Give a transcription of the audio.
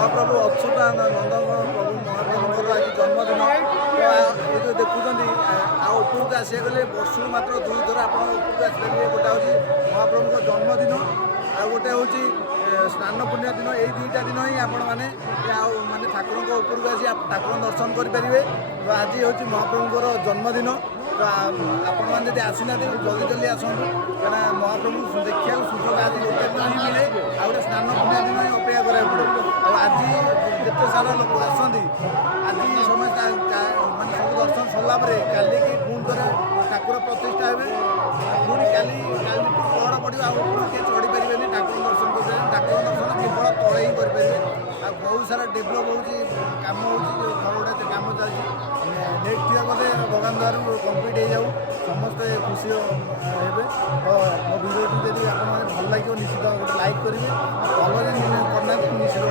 महाप्रभु अच्युतानंद प्रभु महाप्रभुଙ୍କର ଆଜି ଜନ୍ମଦିନ। ଏ ଯେଉଁ ଦେଖୁଛନ୍ତି ଆଉ ଉପରକୁ ଆସିବାକୁ ଗଲେ ବର୍ଷକୁ ମାତ୍ର 2 ଥର ଆପଣ ଉପରକୁ ଆସିପାରିବେ। ଗୋଟେ ହେଉଛି ମହାପ୍ରଭୁଙ୍କ ଜନ୍ମଦିନ, ଆଉ ଗୋଟେ ହେଉଛି ସ୍ନାନ ପୂର୍ଣ୍ଣିମା ଦିନ। ଏଇ ଦୁଇଟା ଦିନ ହିଁ ଆପଣମାନେ ଆଉ ମାନେ ଠାକୁରଙ୍କ ଉପରକୁ ଆସି ଠାକୁରଙ୍କ ଦର୍ଶନ କରିପାରିବେ। ତ ଆଜି ହେଉଛି ମହାପ୍ରଭୁଙ୍କର ଜନ୍ମଦିନ। ତ ଆପଣମାନେ ଯଦି ଆସିନାହାନ୍ତି ଜଲ୍ଦି ଜଲ୍ଦି ଆସନ୍ତୁ, କାହିଁକିନା ମହାପ୍ରଭୁ ଦେଖିବାକୁ ସୁଯୋଗ ଆଜି ଗୋଟେ ଦିନ ହିଁ ମିଳେ, ଆଉ ଗୋଟେ ସ୍ନାନ ପୂର୍ଣ୍ଣିମା ଦିନ ହିଁ ଅପେକ୍ଷା କରିବାକୁ ପଡ଼େ। ଆଉ ଆଜି ଯେତେ ସାରା ଲୋକ ଆସନ୍ତି, ଆଜି ସମସ୍ତେ ମାନେ ସବୁ ଦର୍ଶନ ସରିଲା ପରେ କାଲିକି ପୁଣି ଥରେ ଠାକୁର ପ୍ରତିଷ୍ଠା ହେବେ। ପୁଣି କାଲିଠୁ ପହଡ଼ ପଡ଼ିବ, ଆଉ ଉପରକୁ କିଏ ଚଢ଼ିପାରିବେନି ଠାକୁର ଦର୍ଶନ କରିପାରିବେନି। ଠାକୁର ଦର୍ଶନ କେବଳ ତଳେ ହିଁ କରିପାରିବେ। ଆଉ ବହୁତ ସାରା ଡେଭଲପ୍ ହେଉଛି, କାମ ହେଉଛି, ଘର ଗୁଡ଼ା କାମ ଚାଲିଛି। ନେକ୍ସଟ ଇୟର୍ ବୋଧେ ଭଗବାନ ଦ୍ୱାରା କମ୍ପ୍ଲିଟ୍ ହେଇଯାଉ, ସମସ୍ତେ ଖୁସି ହେବେ। ତ ମୋ ଭିଡ଼ିଓଟି ଯଦି ଆପଣମାନେ ଭଲ ଲାଗିବ ନିଶ୍ଚିତ ଗୋଟେ ଲାଇକ୍ କରିବେ, ଭଲ ଯଦି କରିନାହାନ୍ତି ନିଶ୍ଚିତ